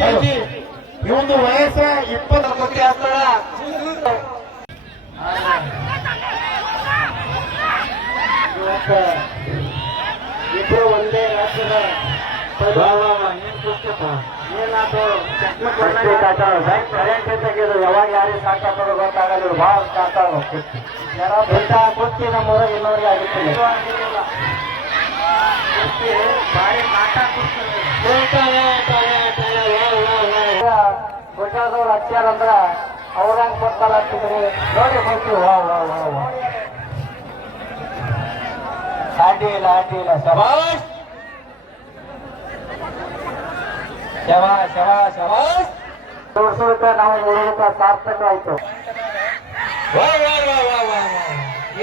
KG ಇವೊಂದು ವಯಸ್ಸ 20 ಕೋಟಿ ಆಗ್ತಾಳ. ಇಬ್ರು ಒಂದೇ ರಾಜ್ಯದ ಯಾವಾಗ ಯಾರಿಗೆ ಸಾಕಾಗೋದು ಗೊತ್ತಾಗಲ್ಲ. ಬಹಳ ಸಾಕಾಗ ಯಾರ ಬೆಟ್ಟ ಕುಸ್ತಿ ನಮ್ಮೂರ ಇನ್ನೋರಿಗೆ ಆಗುತ್ತಿಲ್ಲ. ಗುಜರಾದವ್ರು ಹಚ್ಚಾರ ಅಂದ್ರ ಅವ್ರಂಗ್ ಕೊಡ್ತಾರ ಆಗ್ತಿದ್ರಿ ನೋಡಿ ಹೋಗ್ತೀವಿ. ಅಡ್ಡಿ ಇಲ್ಲ ಅಡ್ಡಿ ಇಲ್ಲ. ಶಬಾಷ್ ಶಬಾಷ್ ಶಬಾಷ್ ಶಬಾಷ್. 200 ರೂಪಾಯಿ ನಾವು 3 ರೂಪಾಯಿ ಸಾರ್ಥಕ ಆಯ್ತು.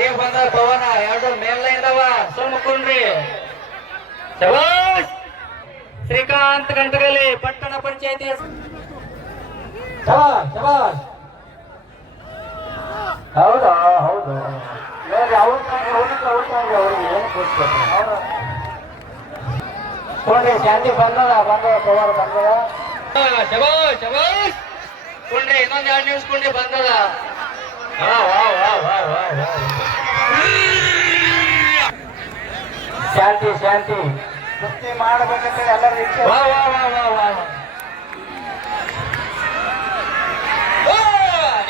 ಈಗ ಬಂದ ಪವನ ಎರಡು ಮೇಲ್ನೈದವ ಸುಮ್ಮಕುಂಡ್ರಿ. ಶಬಾಷ್ ಶ್ರೀಕಾಂತ್ ಗಂಟಗಲಿ ಪಟ್ಟಣ ಪಂಚಾಯತಿ. ಶಬಾಷ್ ಶಬಾಷ್. ಹೌದಾ ಹೌದು ಅವ್ರಿಗೆ ಶಾಂತಿ ಬಂದದ ಪವರ್ ಬಂದದ. ಶಬಾಷ್ ಶಬಾಷ್ ಕೊಂಡ್ರಿ ಇನ್ನೊಂದು 2 ನಿಮಿಷ ಕೊಂಡ್ರಿ ಬಂದದ. ಶಾಂತಿ ಶಾಂತಿ ಕುಸ್ತಿ ಮಾಡಬೇಕಂತ ಎಲ್ಲರ ಇಚ್ಛೆ.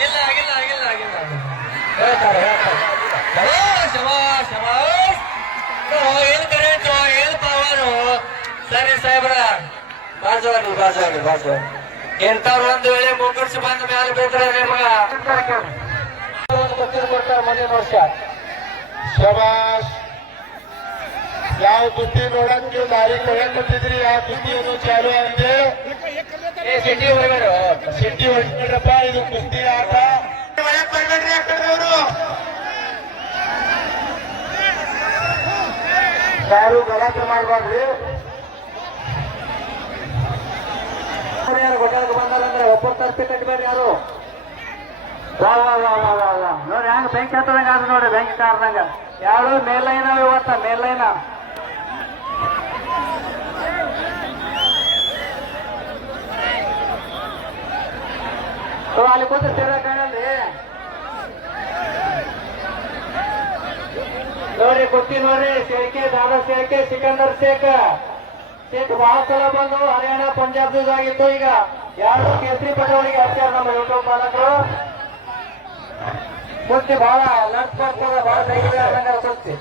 ಇಲ್ಲ ಆಗಿಲ್ಲ ಆಗಿಲ್ಲ ಆಗಿಲ್ಲ ಹೇಳ್ತಾರೆ ಹೇಳ್ತಾರೆ. ಶಬಾಷ್ ಶಬಾಷ್. ಏನ್ ಕರೆಂಟು ಏನ್ ಪವರು. ಸರಿ ಸಾಹೇಬ್ರ ಬಾಜುವಾರಿ ಬಾಜುವಾರಿ ಬಾಜುವಾರಿ ಎಂತವ್ರು ಒಂದು ವೇಳೆ ಮುಗುಡ್ಸಿ ಬಂದ ಮೇಲೆ ಬೇಕ್ರೆ ನಿಮಗ ಕೊಡ್ತಾರೆ ಮುಂದಿನ ವರ್ಷ. ಶಬಾಷ್. ಯಾವ ಕುಸ್ತಿ ನೋಡಕ್ಕೆ ತಾರೀಖ್ ಕೊಟ್ಟಿದ್ರಿ ಆ ಕುಸ್ತಿಯನ್ನು ಚಾಲು ಆಗಿದೆ. ಸಿಟಿ ಹೊರಗಡ್ರಪ್ಪ ಇದು ಕುಸ್ತಿ ಆಟ. ಬರ್ಬೇಡ್ರಿ ಆ ಕಡೆದವರು ಯಾರು ಗಲಾಟೆ ಮಾಡಬಾರ್ದು. ಯಾರು ಗೊತ್ತಾಗ ಬಂದಾರಂದ್ರೆ ಒಬ್ಬರು ತರ್ಪಿ ಕಟ್ಬೇಡ್ರಿ ಯಾರು. ನೋಡಿ ಹೆಂಗ ಬೆಂಕಿ ಹತ್ತದಂಗ ಅದು ನೋಡ್ರಿ ಬೆಂಕಿ ಕಾರ್ದಂಗ. ಯಾರು ಮೇಲೈನ ಇವತ್ತ ಮೇಲೈನ. ಅಲ್ಲಿ ಕೂತು ಸೇರಕ್ಕಾಗಲ್ರಿ ನೋಡ್ರಿ. ಕುಸ್ತಿ ನೋಡ್ರಿ ಶೇಖೆ ದಾದಾ ಶೇಖೆ ಸಿಕಂದರ್ ಶೇಖ್ ಬಹಳ ಸಲ ಬಂದು ಹರಿಯಾಣ ಪಂಜಾಬ್ದಾಗಿತ್ತು. ಈಗ ಯಾರು ಕೇಸರಿ ಪಟವಳಿಗೆ ಹಚ್ಚಾರ ನಮ್ಮ ಯೂಟ್ಯೂಬ್ ಮಾಲಕರು. ಕುಸ್ತಿ ಬಹಳ ನಡ್ಸ್ಕೊಳ್ತದ ಬಹಳ ದೈಹಿಕ ಕುಸ್ತಿ.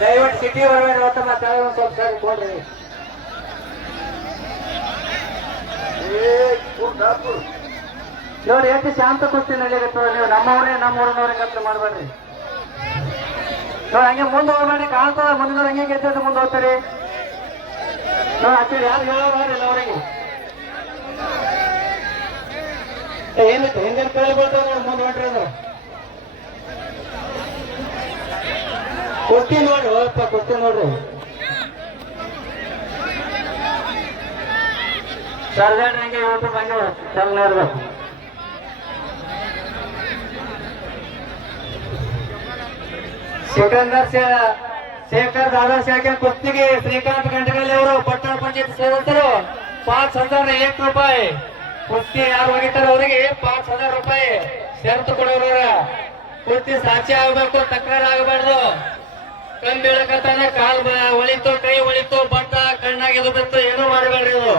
ದಯವಿಟ್ಟು ಸಿಟಿ ಹೊರಗಡೆ ಹೊತ್ತ ತೆಳಗ ಒಂದು ಸ್ವಲ್ಪ ಸರಿ ಕೊಡ್ರಿ. ನೋಡಿ ಎಷ್ಟು ಶಾಂತ ಕುಸ್ತಿ ನಡೀಲಿಕ್ಕೆ ನೀವು ನಮ್ಮೂರಿನವ್ರಿಗೆ ಹತ್ರ ಮಾಡಬೇಡ್ರಿ. ನೋಡಿ ಹಂಗೆ ಮುಂದೆ ಹೋಗ್ಬೇಡಿ ಕಾಣ್ತದ ಮುಂದಿನ ಹಂಗೆ ಗೆದ್ದು ಮುಂದೆ ಹೋಗ್ತಾರೆ. ನೋಡಿ ಆಕ್ಚುಲಿ ಯಾರು ಹೇಳೋಲ್ಲ ಅವರಿಗೆ ಏನಿತ್ತು ಹಿಂದಿನ ಕೇಳಿ ಬರ್ತದೆ ನೋಡಿ ಮುಂದೆ ಹೊಂಟ್ರಿ ಅಂದ್ರೆ ಕುಸ್ತಿ ನೋಡ್ರಿ ಹೋಗಪ್ಪ ಕುಸ್ತಿ ನೋಡ್ರಿ. ಸರ್ದಾಡ್ ಹಂಗೆ ಯೂಟ್ಯೂಬ್ ಹಂಗೆ ಚಲನೆ ಇರ್ಬೇಕು. ಸಿಕಂದರ್ ಶೇಖರ್ ದಾದಾ ಶೇಖರ್ ಕುಸ್ತಿಗೆ ಶ್ರೀಕಾಂತ್ ಗಂಟಗಲಿ ಅವರು ಪಟ್ಟಣ ಪಂಚಾಯತ್ ಸದಸ್ಯರು 5001 ರೂಪಾಯಿ. ಕುಸ್ತಿ ಯಾರು ಹೋಗಿರ್ತಾರ ಅವರಿಗೆ 5000 ರೂಪಾಯಿ ಷರತ್ತು ಕೊಡೋರ. ಕುಸ್ತಿ ಸಾಕ್ಷಿ ಆಗ್ಬೇಕು, ತಕರಾರು ಆಗಬಾರ್ದು. ಕಣ್ ಬೀಳಕತ್ತಾನೆ ಕಾಲ್ ಒಳಿತು ಕೈ ಒಳಿತು ಬಟ್ಟ ಕಣ್ಣಾಗಿದು ಬಿತ್ತು ಏನೂ ಮಾಡಬೇಡ್ರಿ. ಇದು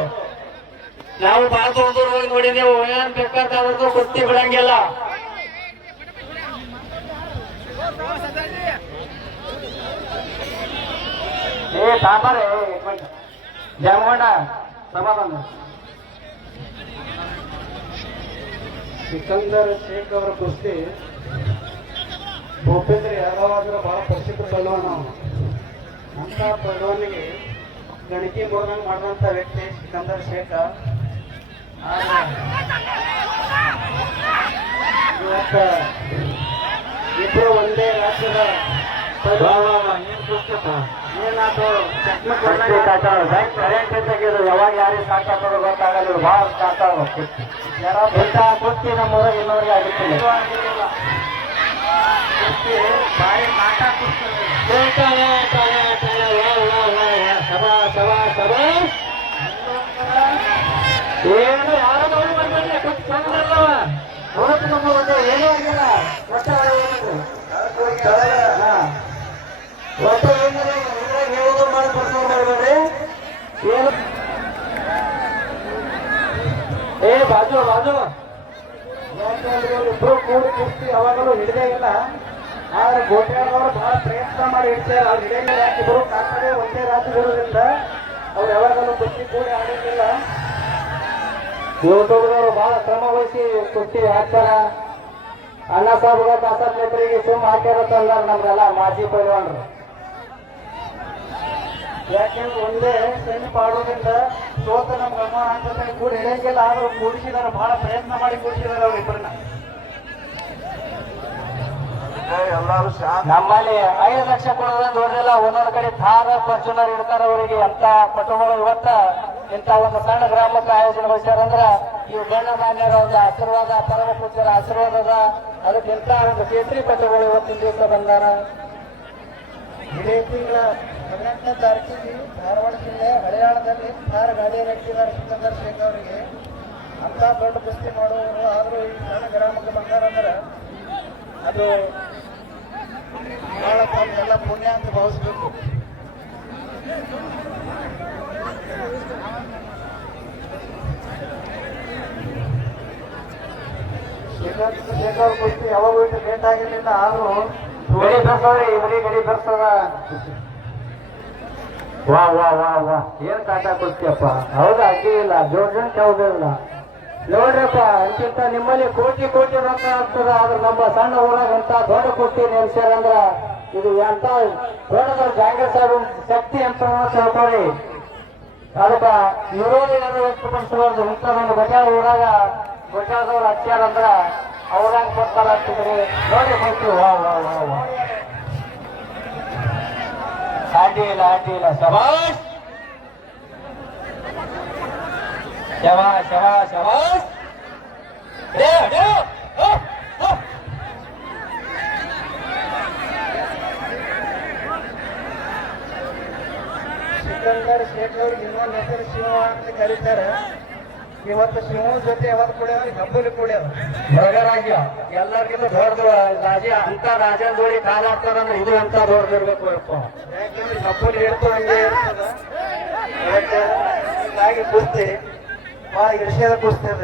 ನಾವು ಬಾಳ ದೂರ ಹೋಗಿ ನೋಡಿದೆವು. ಏನ್ ಬೇಕಾದ್ರೂ ಕುಸ್ತಿ ಬಿಡಂಗಿಲ್ಲ. ಸಾಂಬಾರೆ ಜಾಮಗೊಂಡ ಸಮಾಧಾನ. ಸಿಕಂದರ್ ಶೇಖ್ ಅವರ ಕುಸ್ತಿ ಭೂಪೇಂದ್ರ ಯಾದವ್ ಆದ್ರೆ ಬಹಳ ಪ್ರಸಿದ್ಧ ಪಲ್ವಾನ. ಅಂತ ಪಲ್ವಾನಿಗೆ ಗಣಕಿ ಮುರುಗನ್ ಮಾಡಿದಂತ ವ್ಯಕ್ತಿ ಸಿಕಂದರ್ ಶೇಖ್. ಇಬ್ರು ಒಂದೇ ರಾಜ್ಯದ ಯಾವಾಗ ಯಾರಿಗೆ ಸಾಕಾಗೋದು ಗೊತ್ತಾಗಲ್ಲ. ಬಹಳ ಸಾಕಾಗ ಯಾರ ಬೆಟ್ಟ ಕುಸ್ತಿ ನಮ್ಮೂರ ಇನ್ನೋರಿಗೆ ಆಗುತ್ತಿಲ್ಲ. ಭಾರಿ ನಾಟ ಕುಸ್ತಿ ಒಂದು ಏನೂ ಆಗಿಲ್ಲ ಒಟ್ಟು ಒಟ್ಟು ಏನಿದೆ ಹೇಳೋದು ಮಾಡಿ ಪ್ರಸಾರ ಮಾಡಬೇಡ್ರಿ ಏನು ಏ ಬಾಜು ಬಾಜು ಇಬ್ರು ಕೂಡಿ ಕುಸ್ತಿ ಯಾವಾಗಲೂ ಹಿಡಿದೇ ಇಲ್ಲ ಆದ್ರೆ ಗೋಟ್ಯಾಳದವರು ಬಹಳ ಪ್ರಯತ್ನ ಮಾಡಿ ಹಿಡ್ತಾರೆ ಅವ್ರು ಹಿಡಿಯಂಗಿಲ್ಲ ಯಾಕಿಬ್ರು ಕಾಕಡೆ ಒಂದೇ ರಾತ್ರಿ ಇರೋದ್ರಿಂದ ಅವ್ರು ಯಾವಾಗಲೂ ಕುಸ್ತಿ ಕೂಡಿ ಆಡೋದಿಲ್ಲ ಯೂಟ್ಯೂಬ್ದವರು ಬಹಳ ಶ್ರಮ ವಹಿಸಿ ಕುಸ್ತಿ ಹಾಕ್ತಾರ ಅಣ್ಣ ಸಾಬ್ಗ ದಾಸರ ನೇತ್ರಿಗೆ ಸುಮ್ ಹಾಕ್ಯಾರತ್ತ ಅಂದಾರ ನಮ್ಗೆಲ್ಲ ಮಾಜಿ ಪೈಲ್ವಾನ್ರು ಯಾಕೆಂದ್ರೆ ಒಂದೇ ಸೈನ್ಯ ಆಡೋದ್ರಿಂದ ಸೋತ ನಮ್ಗೆ ಅಮ್ಮ ಹಾಕಿ ಕೂಡ ಹಿಡಿಯಂಗಿಲ್ಲ ಆದ್ರೂ ಕೂಡಿಸಿದಾರೆ ಬಹಳ ಪ್ರಯತ್ನ ಮಾಡಿ ಕೂಡಿಸಿದಾರೆ ಅವ್ರಿಬ್ಬರನ್ನ ಎಲ್ಲಾರು ನಮ್ಮಲ್ಲಿ 5 ಲಕ್ಷ ಕೊಡೋದಂತ ನೋಡಿಲ್ಲ ಒಂದೊಂದು ಕಡೆ ಥಾರ ಫಾರ್ಚುನರ್ ಇಡ್ತಾರ ಅವರಿಗೆ ಅಂತ ಪಟುಗಳು ಇವತ್ತ ಇಂಥ ಒಂದು ಸಣ್ಣ ಗ್ರಾಮಕ್ಕೆ ಆಯೋಜನೆಗೊಳಿಸ್ಯಾರಂದ್ರ ಇವು ಗಣ್ಯ ಮಾನ್ಯರ ಒಂದು ಆಶೀರ್ವಾದ ಪರಮ ಪೂಜ್ಯರ ಆಶೀರ್ವಾದದ ಅದಕ್ಕೆ ಇಂಥ ಒಂದು ಕೇಸರಿ ಪಟುಗಳು ಇವತ್ತಿನ ದಿವಸ ಬಂದಾರ ಇದೇ ತಿಂಗಳ 18ನೇ ತಾರೀಕಿಗೆ ಧಾರವಾಡ ಜಿಲ್ಲೆ ಹಳೆಯಾಳದಲ್ಲಿ ಥಾರ್ ಗಾಡಿ ನಡೆಸಿದ್ದಾರೆ ಸಿಕಂದರ್ ಶೇಖ್ ಅವರಿಗೆ ಅಂತ ದೊಡ್ಡ ಕುಸ್ತಿ ಮಾಡುವವರು ಆದರೂ ಈ ಸಣ್ಣ ಗ್ರಾಮಕ್ಕೆ ಬಂದಾರಂದ್ರೆ ಅದು ಬಹಳ ಎಲ್ಲ ಪುಣ್ಯ ಅಂತ ಭಾವಿಸ್ಬೇಕು ಶೇಖರ್ ಕುಸ್ತಿ ಯಾವಾಗೂ ಇಟ್ಟು ಲೇಟ್ ಆಗಿರಲಿಲ್ಲ ಆದ್ರೂ ಗಡಿ ಬೆರ್ಸವ್ರಿ ಇವರಿಗೆ ಗಡಿ ಬೆರ್ಸದ ವಾ ವಾ ವಾ ವಾ ಏನ್ ಕಾಟ ಕೊಡ್ತೀಯಪ್ಪ ಹೌದಾ ಅಡ್ಡಿ ಇಲ್ಲ ಜೋರ್ಜನ್ ಯಾವುದಿಲ್ಲ ನೋಡ್ರಪ್ಪ ಅಂತಿಂತ ನಿಮ್ಮಲ್ಲಿ ಕೋಟಿ ಕೋಟಿ ರೊಕ್ಕ ಆಗ್ತದ ಆದ್ರೆ ನಮ್ಮ ಸಣ್ಣ ಊರಾಗ ಅಂತ ದೊಡ್ಡ ಕುಸ್ತಿ ನೆಲೆಸ್ಯಾರಂದ್ರ ಇದು ಎಂತ ದೊಡ್ಡದ ಜಾಂಗೀರ್ ಸಾಹೇಬ್ ಶಕ್ತಿ ಅಂತ ತಿಳ್ಕೊಳ್ಳಿ ಅದಕ್ಕ ವಿರೋಧ ಯಾರು ವ್ಯಕ್ತಪಡಿಸಬಾರ್ದು ಇಂಥದೊಂದು ಗೊತ್ತಾಳ ಊರಾಗ ಗೊತ್ತಾದವ್ರು ಹಚ್ಚಾರಂದ್ರ ಅವ್ರಾಗ ಕೊಡ್ತಾರ ಅಂತಿದ್ರಿ ನೋಡಿ ಕೊಡ್ತೀವಿ ವಾ ವಾ ವಾ ವಾ ಅಡ್ಡಿ ಇಲ್ಲ ಶಬಾಷ್ ಶಬಾಷ್ ಶಬಾಷ್ ಶಬಾಷ್ ಸಿಕಂದರ್ ಶೇಖ್ ಅವ್ರಿಗೆ ಇನ್ನೊಂದು ಹೆಸರು ಶಿವ ಅಂತ ಕರೀತಾರೆ ಇವತ್ತು ಶಿವನ ಜೊತೆ ಯಾವತ್ತು ಕುಡಿಯೋರು ಹಬ್ಬಲಿ ಕುಡಿಯೋದು ಮೃಗರಾಜ್ಯ ಎಲ್ಲರಿಗಿಂತ ದೊಡ್ಡದು ರಾಜ ಅಂತ ರಾಜನ ಜೋಡಿ ಕಾಲಾಡ್ತಾರಂದ್ರೆ ಇದು ಅಂತ ದೊಡ್ಡದಿರ್ಬೇಕು ಯಪ್ಪ ಯಾಕಂದ್ರೆ ಹಬ್ಬಲಿ ಹೇಳ್ತು ಹಂಗೆ ಇರ್ತದ ಹೀಗಾಗಿ ಕುಸ್ತಿ ಭಾಳ ವಿಷಯದ ಕುಸ್ತಿ ಅದ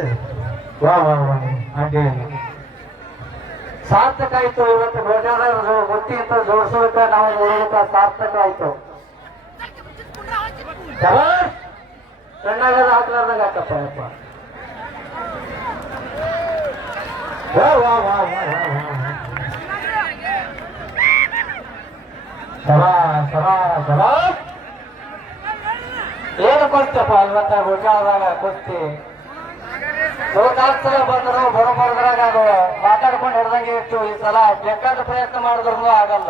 ವಾ ವಾ ವಾ ಅಡ್ಡಿ ಸಾರ್ಥಕ ಆಯ್ತು ಇವತ್ತು ಗೋಜಾದ ಗೊತ್ತಿ ಅಂತ ಜೋಡಿಸೋದಕ್ಕೆ ನಾವು ನೋಡೋದಕ್ಕೆ ಸಾರ್ಥಕ ಆಯ್ತು ಕಣ್ಣಾಗದ ಹಾಕ್ಲಾರ್ದಾಗ ಹಾಕಪ್ಪ ಯಪ್ಪ ವಾ ವಾ ವಾ ವಾ ವಾ ಏನು ಕೊಡ್ತಪ್ಪ ಇವತ್ತ ಗೋಜಾದಾಗ ಕುಸ್ತಿ ಸಲ ಬಂದ್ರು ಬರೋಬರದ್ರಾಗ ಅದು ಮಾತಾಡ್ಕೊಂಡು ಹಿಡ್ದಂಗೆ ಇತ್ತು ಈ ಸಲ ಬೇಕಾದ ಪ್ರಯತ್ನ ಮಾಡಿದ್ರು ಆಗಲ್ಲ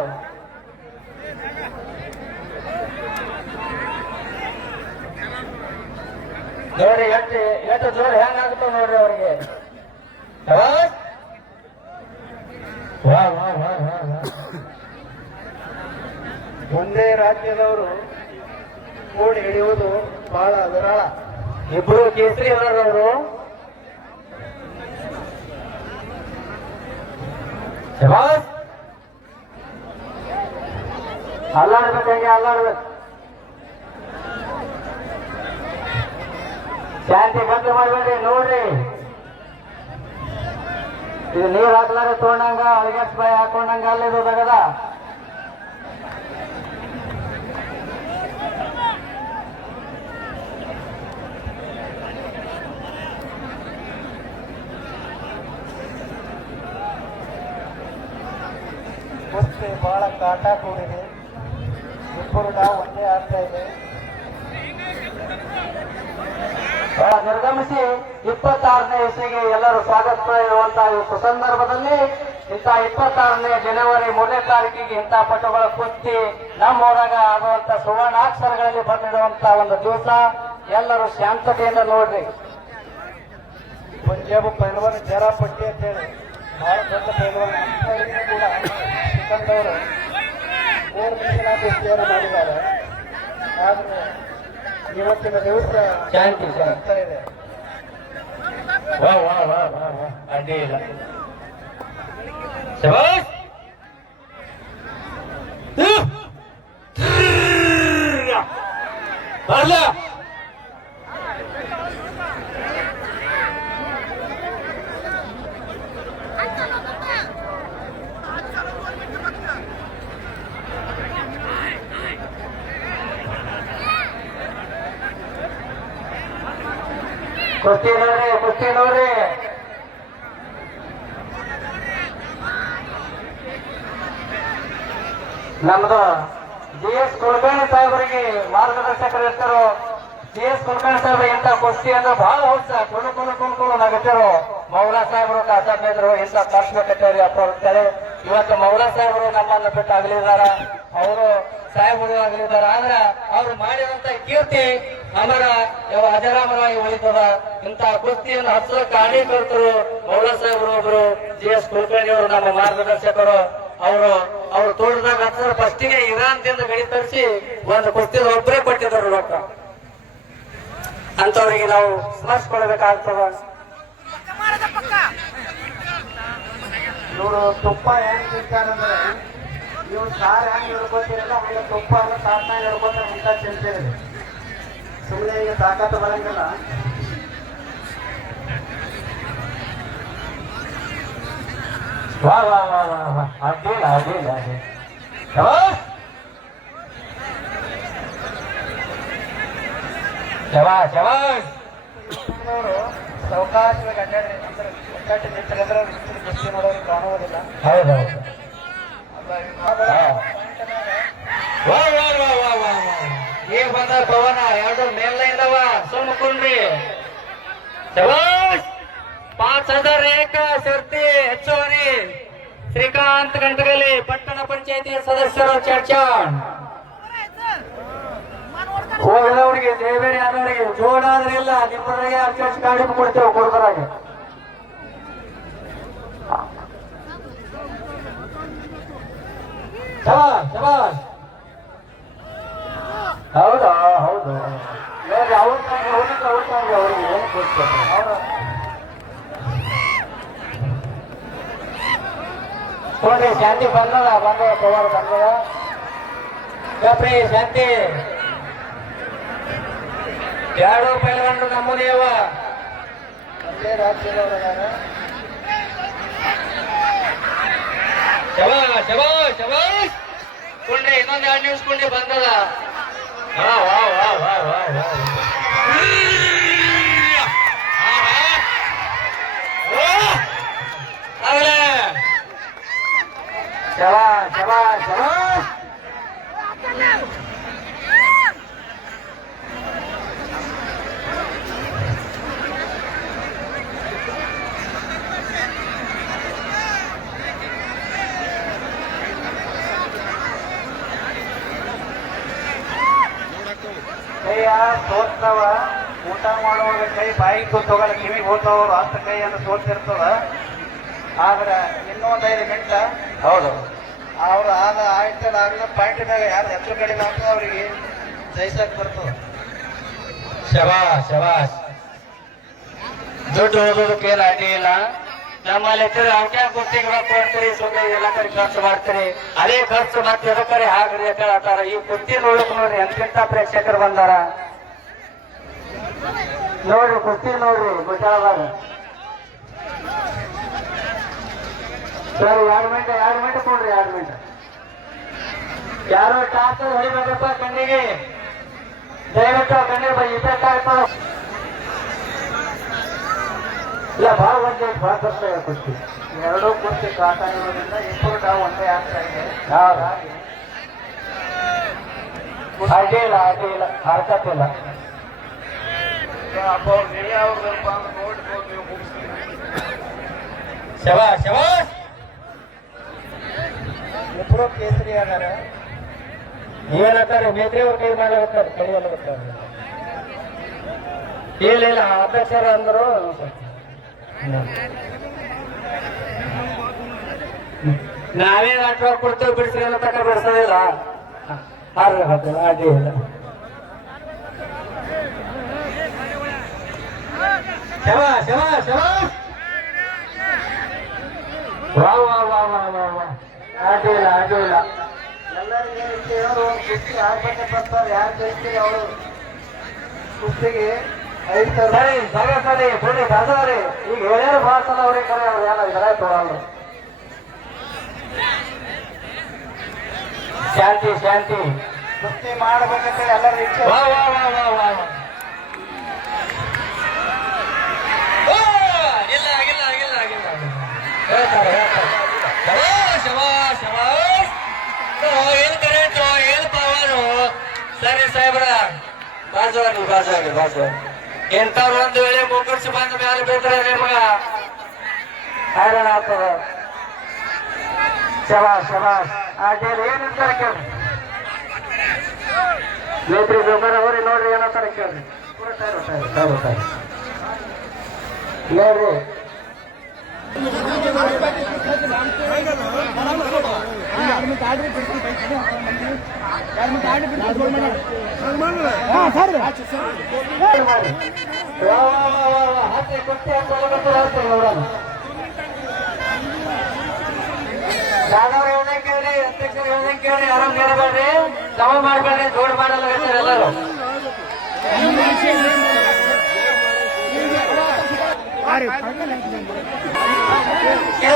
ನೋಡ್ರಿ ಎಷ್ಟು ಜೋರು ಹೆಂಗಾಗುತ್ತೋ ನೋಡ್ರಿ ಅವ್ರಿಗೆ ಒಂದೇ ರಾಜ್ಯದವರು ಕೂಡಿ ಹಿಡಿಯುವುದು ಬಹಳ ವಿರಳ ಇಬ್ರು ಕೇಸರಿ ಅವರು ಅಲ್ಲಾಡ್ಬೇಕಂಗೆ ಅಲ್ಲಾಡ್ಬೇಕು ಶಾಂತಿ ಗಂಟೆ ಮಾಡಬೇಡ್ರಿ ನೋಡ್ರಿ ಇದು ನೀರ್ ಹಾಕ್ಲಾರೆ ತೊಗೊಂಡಂಗ ಅಳಗ್ಯಾಸ್ ಬಾಯಿ ಹಾಕೊಂಡಂಗ ಅಲ್ಲಿದು ತಗದ ಕುಸ್ತಿ ಬಹಳ ಕಾಟ ಕೂಡಿದೆ ಇಬ್ಬರು ನಾವು ಒಂದೇ ಆಗ್ತಾ ಇದೆ ನಿರ್ಗಮಿಸಿ 26ನೇ ಇಸವಿಗೆ ಎಲ್ಲರೂ ಸ್ವಾಗತ ಇರುವಂತಹ ಈ ಸುಸಂದರ್ಭದಲ್ಲಿ ಇಂಥ 26ನೇ ಜನವರಿ 3ನೇ ತಾರೀಕಿಗೆ ಇಂಥ ಪಟುಗಳ ಕುಸ್ತಿ ನಮ್ಮೂರಾಗ ಆಗುವಂತ ಸುವರ್ಣಾಕ್ಷರಗಳಲ್ಲಿ ಬರೆದಿಡುವಂತ ಒಂದು ದಿವಸ ಎಲ್ಲರೂ ಶಾಂತತೆಯಿಂದ ನೋಡ್ರಿ ಪಂಜಾಬ್ ಪೈಲ್ವಾನ್ ಜರಾ ಪಟ್ಟಿ ಅಂತೇಳಿ ಬಹಳ ದೊಡ್ಡ ಪೈಲ್ವಾನ್ ಅಂತವರಿಗೆ ಕೂಡ ಸಿಕಂದವರು 3 ದಿನ ಕುಸ್ತಿಯನ್ನು ಮಾಡಿದ್ದಾರೆ ಆದ್ರೆ ಇವತ್ತಿನ ದಿವಸ ಶಾಂತಿ ಆಗ್ತಾ ಇದೆ ಅಡ್ಡಿ ಇಲ್ಲ ಶಬಾಷ್ ಬರ್ಲ ಕುಸ್ತಿ ನೋಡ್ರಿ ನಮ್ದು GS ಕುಲಕರ್ಣಿ ಸಾಹೇಬರಿಗೆ ಮಾರ್ಗದರ್ಶಕರು ಇರ್ತಾರೋ. GS ಕುಲಕರ್ಣಿ ಸಾಹೇಬ್ರು ಇಂಥ ಕುಸ್ತಿ ಅಂದ್ರೆ ಬಹಳ ಔತ್ಸಾಹ ಕುಣು ನಗಟ್ಟಾರು. ಮೌಲಾ ಸಾಹೇಬರು ಕಾಸಬ್ರು ಇಂಥ ಖರ್ಚು ಕಟ್ಟಾರಿ ಅಪ್ಪ ಅಂತೇಳಿ ಇವತ್ತು ಮೌಲಾ ಸಾಹೇಬರು ನಮ್ಮನ್ನು ಬಿಟ್ಟು ಆಗಲಿದಾರ. ಅವರು ಸಾಹೇಬರು ಆಗಲಿದಾರ. ಆದ್ರೆ ಅವ್ರು ಮಾಡಿದಂತ ಕೀರ್ತಿ ಅಮರ ಅಜರಾಮರವಾಗಿ ಉಳಿತದ. ಇಂಥ ಕುಸ್ತಿಯನ್ನು ಹಚ್ಚಲಕ್ಕೆ ಕಾರಣೀಕರ್ತರು ಮೌಲಾ ಸಾಹೇಬರು ಒಬ್ರು. GS ಕುಲಕರ್ಣಿ ಅವರು ನಮ್ಮ ಮಾರ್ಗದರ್ಶಕರು. ಅವರು ತೋಟದಾಗ ಹತ್ತಿರ ಫಸ್ಟಿಗೆ ಇರಾನ್ದಿಂದ ಗಡಿ ತರಿಸಿ ಒಂದು ಕುಸ್ತಿ ಒಬ್ಬರೇ ಕೊಟ್ಟಿದ್ರು ರೊಕ್ಕ. ಅಂತವರಿಗೆ ನಾವು ಸ್ಮರಿಸ್ಕೊಳ್ಬೇಕಾಗ್ತದ. ಇವರು ತುಪ್ಪ ಹೆಂಗ್ ತಿಂತಾರಂದ್ರೆ ಇವ್ರು ಸಾರು ಹೆಂಗ್ ಹಿಡ್ಕೊತಿರಲ್ಲ ಹಂಗ ತುಪ್ಪ ಎಲ್ಲ ತಾಟ್ನಾಗ ಹಿಡ್ಕೊತ ಅಂತ ತಿಂತೀರಿ. ಸುಮ್ಮನೆ ಈಗ ತಾಕತ್ತು ಬರಂಗಿಲ್ಲ. ವಾ ವಾ ವಾ ವಾ ವಾ ಅಡ್ಡಿಲ್ಲ ಶಬಾಷ್ ಶಬಾಷ್ ಶಬಾಷ್. ಅವರು ಸಾವಕಾಶವಾಗಿ ಅಡ್ಡಾಡಿ ಅಂದ್ರೆ ಒಗ್ಗಟ್ಟು ನಿಂತಂದ್ರೆ ಕುಸ್ತಿ ನೋಡೋರು ಕಾಣುವುದಿಲ್ಲ. ಹೌದೌದು. ಈಗ ಬಂದ ಪವನ ಎರಡು ಮೇಲ್ನೈದವ ಸುಮ್ಮಕೊಂಡ್ರಿ. ಶಬಾಷ್ 5000 ಏಕ ಸರ್ತಿ ಹೆಚ್ಚುವರಿ ಶ್ರೀಕಾಂತ್ ಗಂಟಗಲಿ ಪಟ್ಟಣ ಪಂಚಾಯತಿ ಸದಸ್ಯರು ಚರ್ಚಾಣ್. ಹೋಗದವರಿಗೆ ದೇವೇರಿ ಆದವರಿಗೆ ಜೋಡಾದ್ರಿಲ್ಲ ನಿಮ್ಮವರಿಗೆ ಅರ್ಚರ್ಚ್ ಕಾಡಿ ಕೊಡ್ತೇವೆ ಕೊಡ್ಬರಾಗೆ. ಶಬಾಷ್ ಶಬಾಷ್. ಹೌದಾ ಹೌದು ಅವ್ರಿಗೆ ಏನು ಕೊಡ್ತಾರೆ ಅವರು ನೋಡ್ರಿ. ಶಾಂತಿ ಬಂದದ ಪವರ್ ಬಂದದ. ಗಪ್ರಿ ಶಾಂತಿ ಎರಡು ಪೈಲ್ವಾನ್ರು ನಮ್ಮನೇವ ಒಂದೇ ರಾಜ್ಯದವರಾಗ ಶಬಾಷ್ ಶಬಾಷ್ ಶಬಾಷ್. ಕೊಂಡ್ರಿ ಇನ್ನೊಂದು 2 ನಿಮಿಷ ಕೊಂಡ್ರಿ ಬಂದದ. ಆಗಲೇ ಶಬಾಷ್ ಶಬಾಷ್ ಶಬಾಷ್. ಕೈಯ ಸೋತ್ನವ ಊಟ ಮಾಡುವಾಗ ಕೈ ಬಾಯಿಗೆ ಕೂತೋಗಲ್ಲ ಕಿವಿಗೆ ಹೋಗ್ತಾವ್ರು ಅಷ್ಟ ಕೈ ಅಂತ ಸೋತಿರ್ತದ. ಆದ್ರೆ ಇನ್ನೊಂದು 5 ಮಿನಿಟ್ ಹೌದು ಅವ್ರು ಆಯ್ತಲ್ಲ ಆಗಲ್ಲ ಪಾಯಿಂಟ್ ಮ್ಯಾಗ ಯಾರು ಹೆಚ್ಚು ಕಡಿಮೆ ಆಗ್ತದೆ ಅವ್ರಿಗೆ ಜಯಿಸಕ್ ಬರ್ತದ. ಶಬಾಷ್ ಶಬಾಷ್. ದುಡ್ಡು ಓದೋದಕ್ಕೆ ಏನು ಅಡ್ಡಿ ಇಲ್ಲ. ನಮ್ಮಲ್ಲಿ ಅವ್ಕೆ ಗುರ್ತಿಗೆ ರೊಕ್ಕ ಕೊಡ್ತೀರಿ ಸುಮ್ಮನೆ ಎಲ್ಲ ಕಡೆ ಖರ್ಚು ಮಾಡ್ತೀರಿ. ಅದೇ ಖರ್ಚು ಮತ್ತೆ ಎದಕ್ಕರೆ ಹಾಗ್ರಿ ಹೇಳ್ತಾರ. ಈ ಕುಸ್ತಿ ನೋಡಕ್ ನೋಡ್ರಿ ಎಂತೆಂತ ಪ್ರೇಕ್ಷಕರು ಬಂದಾರ ನೋಡ್ರಿ. ಕುಸ್ತಿ ನೋಡ್ರಿ ಗುಜರಾದಾಗ. ಸರ್ 2 ಮಿನಿಟ್ ಕೊಡ್ರಿ 2 ಮಿನಿಟ್. ಯಾರು ಟಾರ್ಚರ್ ಹೊಡಿಬೇಕಪ್ಪ ಕಣ್ಣಿಗೆ. ದಯವಿಟ್ಟು ಕಣ್ಣಿಗೆ ಇಪ್ಪತ್ತಾಗ್ತಾವ ಇಲ್ಲ ಭಾಳ ಒಂದೇ ಭಾಳ ಕಷ್ಟ ಕುಸ್ತಿ. ಎರಡೂ ಕುಸ್ತಿ ಕಾಟ ಇರೋದ್ರಿಂದ ಇಬ್ಬರು ಡಾವ್ ಒಂದೇ ಆಗ್ತಾ ಇದೆ. ಅಡ್ಡಿ ಇಲ್ಲ ಹರ್ಕತ್ ಇಲ್ಲ. ಅಪ್ಪ ಅವ್ರು ನೀವೇ ಅವ್ರದಪ್ಪ ಅಂತ ನೋಡ್ಬೋದು ನೀವು ಮುಗಿಸ್ತೀವಿ. ಶಬಾಷ್ ಶಬಾಷ್. ಇಬ್ಬರು ಕೇಸರಿ ಆಗಾರ. ಏನಂತಾರೆ ಮೇತ್ರಿ ಅವ್ರ ಕೈ ಮಾಡಬೇಕಾರೆ ಕಡಿಯಲ್ಲ. ಇಲ್ಲ ಅಧ್ಯಕ್ಷರ ಅಂದರು ನಾವೇ ನಾಟಕ ಕೊಡ್ತೇವೆ ಬಿಡಿಸ್ರಿ ಅನ್ನೋ ತಕ್ಕ ಬಿಡಿಸೋದಿಲ್ಲ. ಅಡ್ಡಿ ಇಲ್ಲ. ಶಬಾಷ್ ಶಬಾಷ್ ಶಬಾಷ್. ವಾ ವಾ ವಾ ವಾ ವಾ ವಾ ಅಡ್ಡಿಲ್ಲ ಅಡ್ಡಿಲ್ಲ. ಎಲ್ಲರಿಗೆ ಹೇಳೋದು ಒಂದು ಕುಸ್ತಿ ಆಗ್ಬೇಕಪ್ಪ ಅಂತಾರೆ. ಯಾರು ಜಯಿಸ್ತೀರಿ ಅವರು ಕುಸ್ತಿಗೆ 5,000 ಸರಿ ಸರಿ ಸರಿ ಬಿಡಿ ಬರ್ದವ್ರಿ. ಈಗ ಹೇಳ್ಯಾರ ಭಾಳ ಸಲ ಅವ್ರಿಗೆ ಕರೆ ಅವ್ರು ಏನೋ ಇದರ ತಗೊಳ್ಳು. ಶಾಂತಿ ಶಾಂತಿ. ಕುಸ್ತಿ ಮಾಡಬೇಕಂತ ಎಲ್ಲರ ಇಚ್ಛೆ. ವಾ ವಾ ವಾ ವಾ ವಾ ವಾ. ಓ, ಇಲ್ಲ ಇಲ್ಲ ಇಲ್ಲ ಇಲ್ಲ. ಹೇಳ್ತಾರೆ ಹೇಳ್ತಾರೆ. ಶಬಾಷ್ ಶಬಾಷ್. ಏನ್ ಕರೆಂಟು ಏನ್ ಪವರು. ಸರಿ ಸಾಹೇಬ್ರ ಬಾಜುವಾರಿ ಬಾಜುವಾರಿ ಬಾಜುವಾರಿ. ಎಂತವ್ರು ಒಂದು ವೇಳೆ ಮುಂಗುರ್ಸಿ ಬಂದ ಮೇಲೆ ಬಿದ್ರೆ ನಿಮಗ ಹೈರಾಣ ಆಗ್ತದ. ಶಬಾಷ್ ಶಬಾಷ್. ಅಡ್ಡಿಲ್ಲ ಏನಂತಾರೆ ಕೇಳ್ರಿ. ನೇತ್ರಿ ಜೋಕರ್ ಅವ್ರಿ ನೋಡ್ರಿ ಏನಂತಾರೆ ಕೇಳ್ರಿ. ನೋಡ್ರಿ ಹತ್ತಿ ಕುಸ್ತಿ ನೋಡೋಣ. ಯಾವ್ದವ್ರು ಹೇಳ್ದಂಗೆ ಕೇಳ್ರಿ, ಅಧ್ಯಕ್ಷರು ಹೇಳ್ದಂಗೆ ಕೇಳ್ರಿ, ಆರಾಮ್ ಕೇಳಬೇಡ್ರಿ, ಜಮ ಮಾಡ್ಬೇಡ್ರಿ, ಜೋಡ್ ಮಾಡಲ್ಲ ಎಲ್ಲರೂ.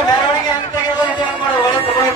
ಮೆರವಣಿಗೆ ಅಂತ ತೆಗೆದು ಇದು ಹೆಂಗ್ ಮಾಡೋದು ಒಳ್ಳೆ ತಗೊಂಡು